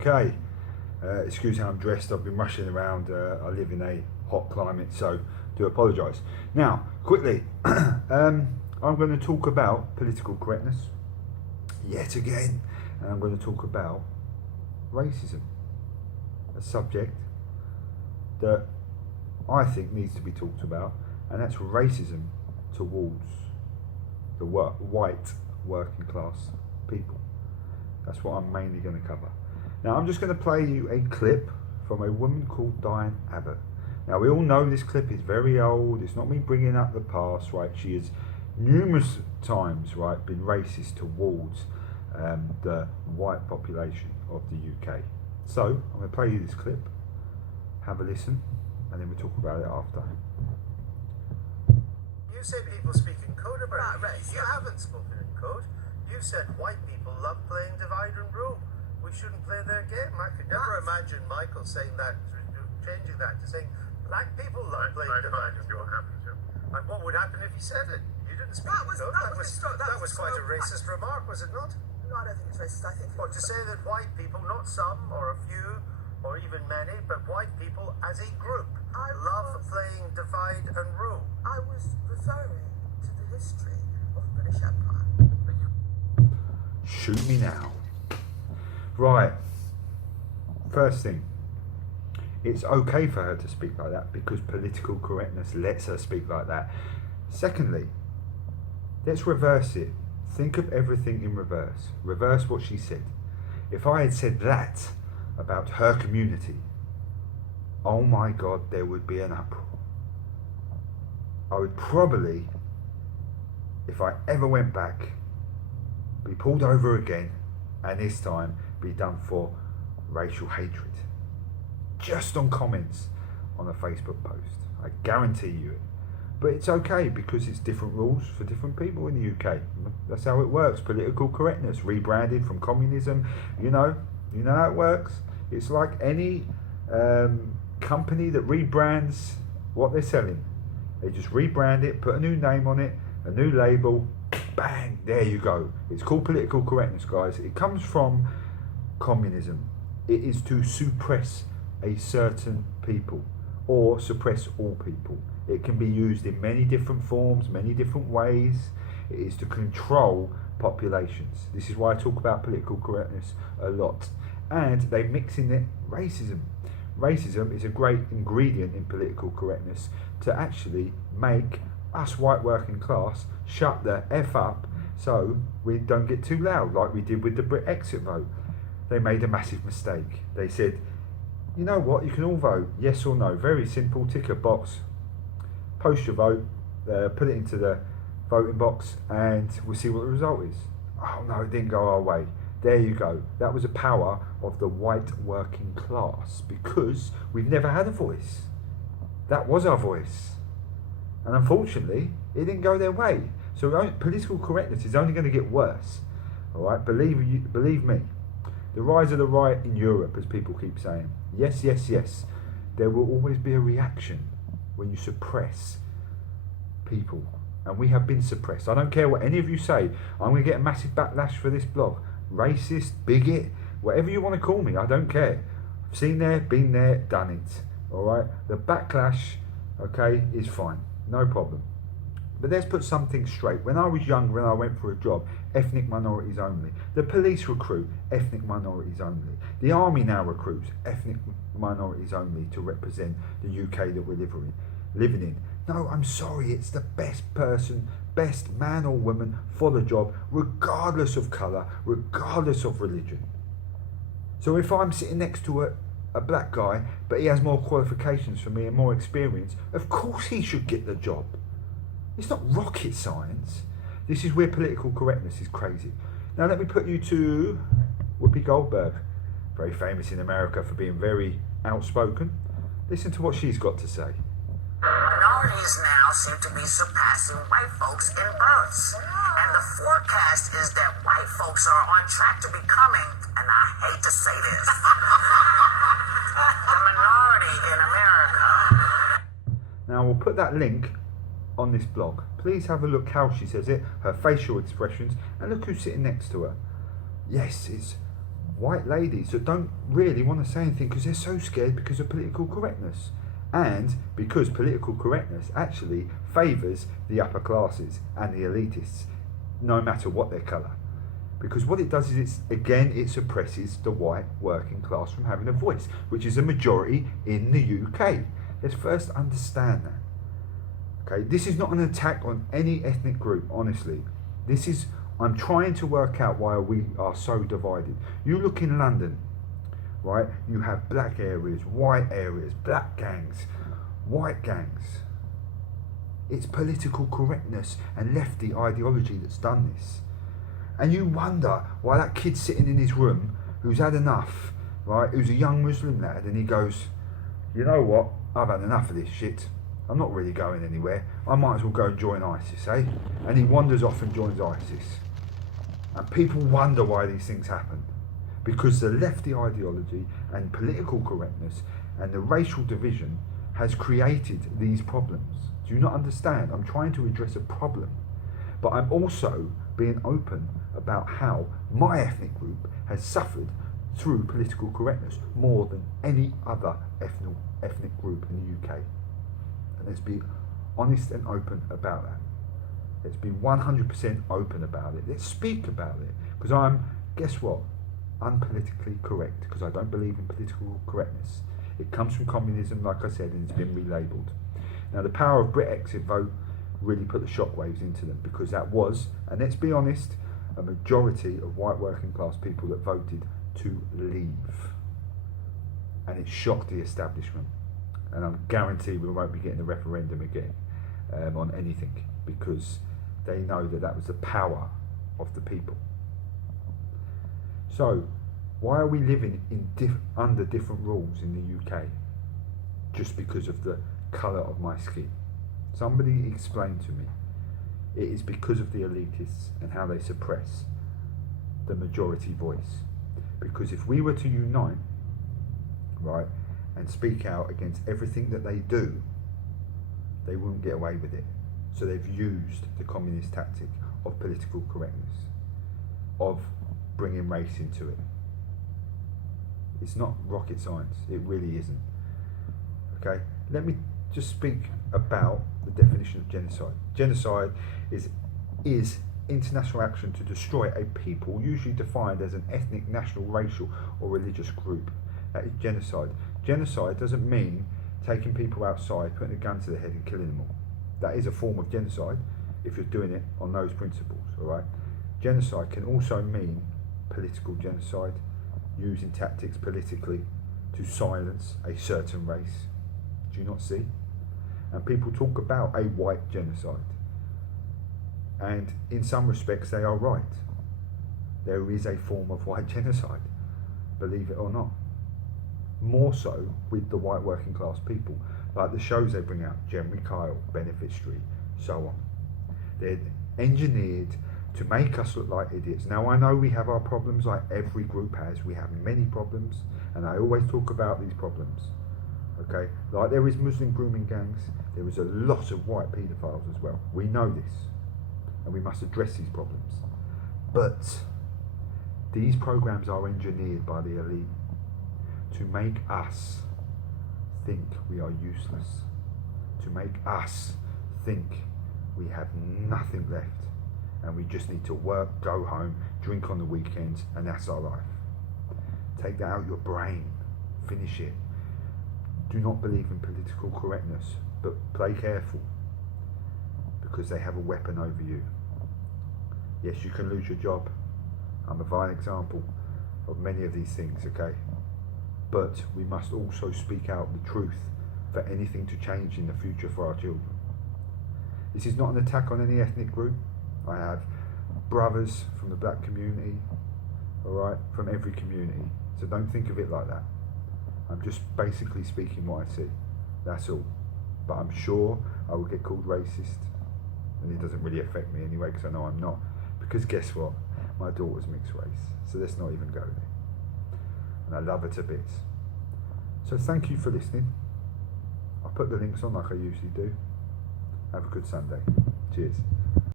Okay, excuse how I'm dressed, I've been rushing around, I live in a hot climate, so do apologise. Now, quickly, I'm going to talk about political correctness, yet again, and I'm going to talk about racism, a subject that I think needs to be talked about, and that's racism towards the white working class people. That's what I'm mainly going to cover. Now I'm just going to play you a clip from a woman called Diane Abbot. Now we all know this clip is very old, it's not me bringing up the past, right? She has numerous times, right, been racist towards the white population of the UK. So I'm going to play you this clip, have a listen, and then we'll talk about it after. You say people speak in code about race. You haven't spoken in code. You said white people love playing divide and rule. We shouldn't play their game. I could never imagine Michael saying that, changing that to saying black people love playing divide and rule. And what would happen if he said it? You didn't speak in code. That was quite a racist remark, was it not? No, I don't think it's racist. I think. Well, to say that white people, not some or a few or even many, but white people as a group love playing divide and rule. I was referring to the history of the British Empire. Shoot me now. Right. First thing, it's okay for her to speak like that because political correctness lets her speak like that. Secondly, let's reverse it. Think of everything in reverse. Reverse what she said. If I had said that about her community, oh my God, there would be an uproar. I would probably, if I ever went back, be pulled over again, and this time be done for racial hatred. Just on comments on a Facebook post. I guarantee you it. But it's okay because it's different rules for different people in the UK. That's how it works. Political correctness, rebranded from communism. You know how it works. It's like any company that rebrands what they're selling. They just rebrand it, put a new name on it, a new label, bang, there you go. It's called political correctness, guys. It comes from communism. It is to suppress a certain people or suppress all people. It can be used in many different forms, many different ways. It is to control populations. This is why I talk about political correctness a lot. And they mix in it racism. Racism is a great ingredient in political correctness to actually make us white working class shut the F up so we don't get too loud like we did with the Brit exit vote. They made a massive mistake. They said, you know what, you can all vote, yes or no, very simple, tick a box, post your vote, put it into the voting box and we'll see what the result is. Oh no, it didn't go our way. There you go. That was the power of the white working class because we've never had a voice. That was our voice. And unfortunately, it didn't go their way. So political correctness is only going to get worse. All right, believe me. The rise of the right in Europe, as people keep saying. Yes, yes, yes. There will always be a reaction when you suppress people. And we have been suppressed. I don't care what any of you say. I'm going to get a massive backlash for this blog. Racist, bigot, whatever you want to call me, I don't care. I've seen there, been there, done it. All right, the backlash, okay, is fine, no problem. But let's put something straight. When I was younger, when I went for a job, ethnic minorities only. The police recruit ethnic minorities only. The army now recruits ethnic minorities only to represent the UK that we're living in. No, I'm sorry, it's the best person, best man or woman for the job, regardless of colour, regardless of religion. So if I'm sitting next to a black guy, but he has more qualifications for me and more experience, of course he should get the job. It's not rocket science. This is where political correctness is crazy. Now let me put you to Whoopi Goldberg, very famous in America for being very outspoken. Listen to what she's got to say. Minorities now seem to be surpassing white folks in births. And the forecast is that white folks are on track to becoming, and I hate to say this, the minority in America. Now we'll put that link on this blog. Please have a look how she says it, her facial expressions, and look who's sitting next to her. Yes, it's white ladies that don't really want to say anything because they're so scared because of political correctness. And because political correctness actually favours the upper classes and the elitists, no matter what their colour. Because what it does is, it suppresses the white working class from having a voice, which is a majority in the UK. Let's first understand that. Okay, this is not an attack on any ethnic group, honestly. I'm trying to work out why we are so divided. You look in London, right? You have black areas, white areas, black gangs, white gangs. It's political correctness and lefty ideology that's done this. And you wonder why that kid's sitting in his room who's had enough, right? Who's a young Muslim lad, and he goes, you know what? I've had enough of this shit. I'm not really going anywhere. I might as well go and join ISIS, eh? And he wanders off and joins ISIS. And people wonder why these things happen. Because the lefty ideology and political correctness and the racial division has created these problems. Do you not understand? I'm trying to address a problem. But I'm also being open about how my ethnic group has suffered through political correctness more than any other ethnic group in the UK. And let's be honest and open about that. Let's be 100% open about it. Let's speak about it. Because I'm, guess what? Unpolitically correct. Because I don't believe in political correctness. It comes from communism, like I said, and it's been relabelled. Now, the power of Brit exit vote really put the shockwaves into them, because that was, and let's be honest, a majority of white working class people that voted to leave. And it shocked the establishment. And I'm guaranteed we won't be getting a referendum again on anything, because they know that that was the power of the people. So, why are we living in under different rules in the UK? Just because of the colour of my skin? Somebody explain to me. It is because of the elitists and how they suppress the majority voice. Because if we were to unite, right, and speak out against everything that they do, they wouldn't get away with it. So they've used the communist tactic of political correctness, of bringing race into it. It's not rocket science. It really isn't. Okay, let me just speak about the definition of genocide. Genocide is international action to destroy a people, usually defined as an ethnic, national, racial or religious group. That is genocide. Genocide doesn't mean taking people outside, putting a gun to their head and killing them all. That is a form of genocide if you're doing it on those principles, alright? Genocide can also mean political genocide, using tactics politically to silence a certain race. Do you not see? And people talk about a white genocide. And in some respects they are right. There is a form of white genocide, believe it or not. More so with the white working class people, like the shows they bring out, Jeremy Kyle, Benefit Street, so on. They're engineered to make us look like idiots. Now I know we have our problems, like every group has. We have many problems, and I always talk about these problems. Okay, like there is Muslim grooming gangs, there is a lot of white paedophiles as well. We know this, and we must address these problems. But these programs are engineered by the elite to make us think we are useless, to make us think we have nothing left, and we just need to work, go home, drink on the weekends, and that's our life. Take that out of your brain, finish it. Do not believe in political correctness, but play careful, because they have a weapon over you. Yes, you can lose your job. I'm a fine example of many of these things, okay? But we must also speak out the truth for anything to change in the future for our children. This is not an attack on any ethnic group. I have brothers from the black community, alright, from every community. So don't think of it like that. I'm just basically speaking what I see. That's all. But I'm sure I will get called racist. And it doesn't really affect me anyway, because I know I'm not. Because guess what? My daughter's mixed race. So let's not even go there. And I love her to bits. So thank you for listening. I'll put the links on like I usually do. Have a good Sunday. Cheers.